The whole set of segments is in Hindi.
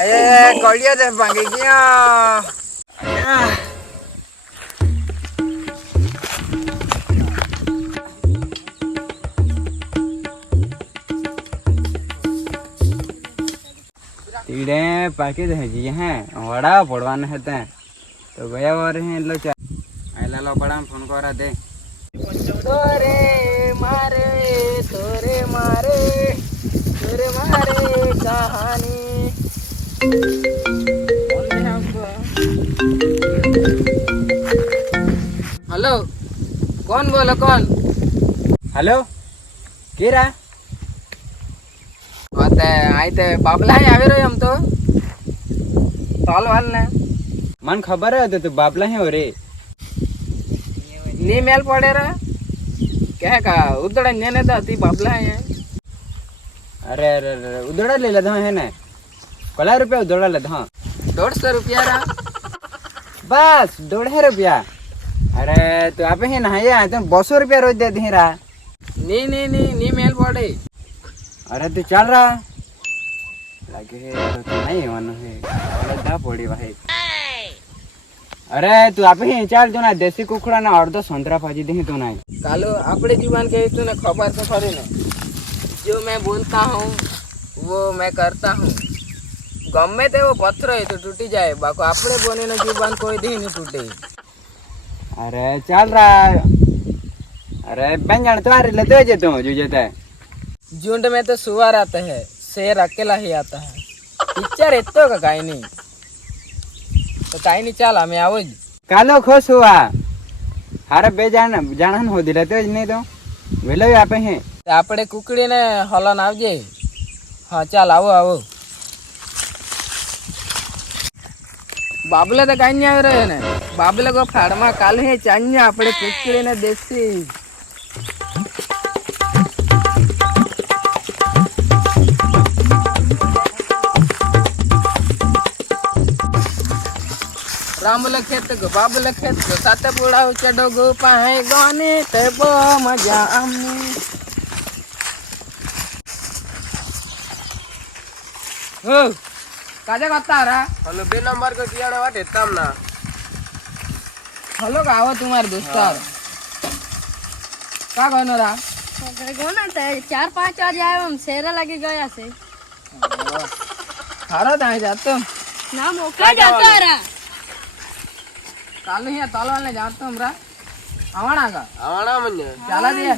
અરે કોડિયો તે ભાંગી ગયો. તીડે પાકી દે હજી હે વડા પડવાના હતા તો ગયા વાર હે એટલો આયલા લો પડામ ફોન કરા દે. તોરે મારે તોરે મારે તોરે મારે કહાની. हेलो कौन बोलो कौन? हेलो केरा ಮತ್ತೆ ಆಯ್ತೆ બાબલા હે આવી રહ્યો એમ તો તોલ વાલ ને मन खबर है तो बाबला है रे ની મેલ પડે રે કહે કા ઉદડે નેને તો તી બાબલા હે. अरे अरे अरे उदड़ा ले लेता है ना कला रुपया उदड़ा लेता हाँ 150 રૂપિયા રા बस 150 रुपया. अरे तो आप है ना ये तो 200 रुपया रोज दे दे रहा. ની મેલ પડે. अरे तो चल रहा लगे तो नहीं होना है दा पड़ी भाई. अरे तू आप ही चल तो ना देसी कुकड़ा ना और दो संतरा भाजी दे तो ना कालो अपने जीवन के तूने खबर तो खरी ना जो मैं बोलता हूँ वो मैं करता हूँ. गमे ते वो पत्थर है तो टूटी जाए बाको अपने बोने ना जीवन कोई दी नहीं टूटे. अरे चल रहा. अरे बन जान तो आ रही लेते जे तो जो जेता है झुंड में तो सुअर आता है शेर अकेला ही आता है. पिक्चर इतो का काई नहीं तो काई नहीं चल हमें आओ जी. कालो खुश हुआ हारे बे जान हो दिले तो नहीं तो वेलो आप हैं આપણે કુકડીને હલન આવજે. હા ચાલ આવો આવો. બાબલે તો કાઈ નહીં આવી રહ્યો ને બાબલે કો ફાડમાં કાલે હે ચાન્ય આપણે કુકડીને દેશી રામલે ખેત ગો બાબલે ખેત ગો સાતે બોડાવ ચડો ગો પાહે ગોને તે બો મજા આમની. हो काजे करता रहा हेलो बे नंबर को कियाड़ा वाटे तम ना हेलो गावो तुम्हारे दोस्तार का कहनो रा गोना ते 4-5 आज आए हम शेरा लगे गया से थारा दाई जातो ना मोका जाता रा काल ही तलवाल ने जातो हमरा आवाना मन चला दिया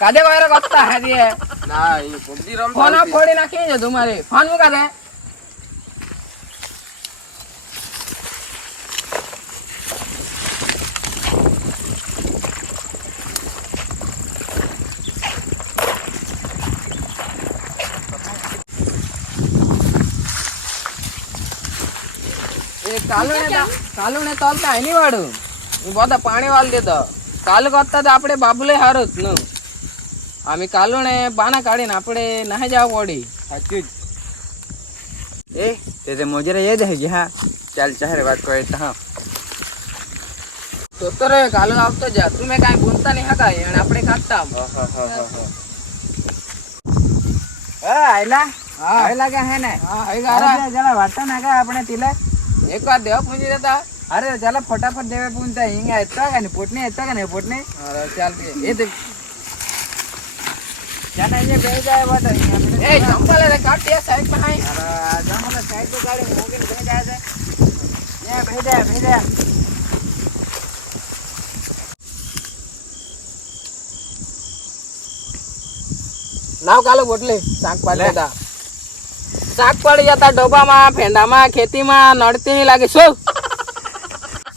कादे वायरा करता है ये ना ये पबजी रम फोन फोड़ी ना के जो तुम्हारे फोन मुका दे. ये कालू ने तोलता है नहीं वाडू ये बहुत पानी वाल दे दो कालू करता तो आपड़े बाबुले हारोत न आम्ही कालू ने बाना काढीन आपड़े नाही जाव पड़ी. अच्छी ए तेरे मोजरे ये दे हाँ चल चाहे बात कोई हाँ तो रे कालू आप तो जा तुम्हें काय बोलता नहीं हा काय आणि आपड़े काटता आयला हाँ आयला क्या है ना हाँ है गारा जरा वाटता ना का अपने तिला एक बार देव पूंजी देता. अरे चला फटाफट देवे पूंजता हिंग येता का नहीं पोटने अरे चल ये दे जाना ये बह जाए वाट ए चंपल रे काट दिया साइड पे हाय. अरे जाना साइड पे गाड़ी मोगे बह जाए ये बह जाए नाव कालो बोटले શાક પાડી દેતા શાક પડી જતા ડોબામાં ફેંડામાં ખેતીમાં નડતી નહીં લાગે શું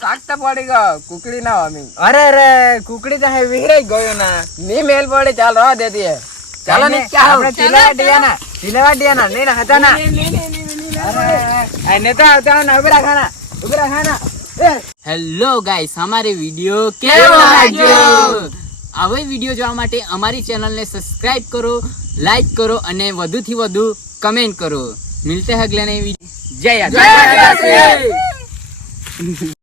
શાક તો પડી ગયો કુકડી ના અમે अरे अरे कुकड़ी तो है विहराई गयो ना ની મેલ પડી ચાલ રવા દેતી હે ચાલો ને क्या આપણે ચિલવા દિયા ના નહીં ના હતા ના अरे नेता आता ना उबरा खाना हेलो गाइस हमारे वीडियो કેવો લાગ્યો આવી વિડીયો જોવા માટે અમારી ચેનલને સબસ્ક્રાઇબ કરો, લાઈક કરો અને વધુથી વધુ કમેન્ટ કરો. મિલતે हैं अगले नए वीडियो. जय आदिवासी.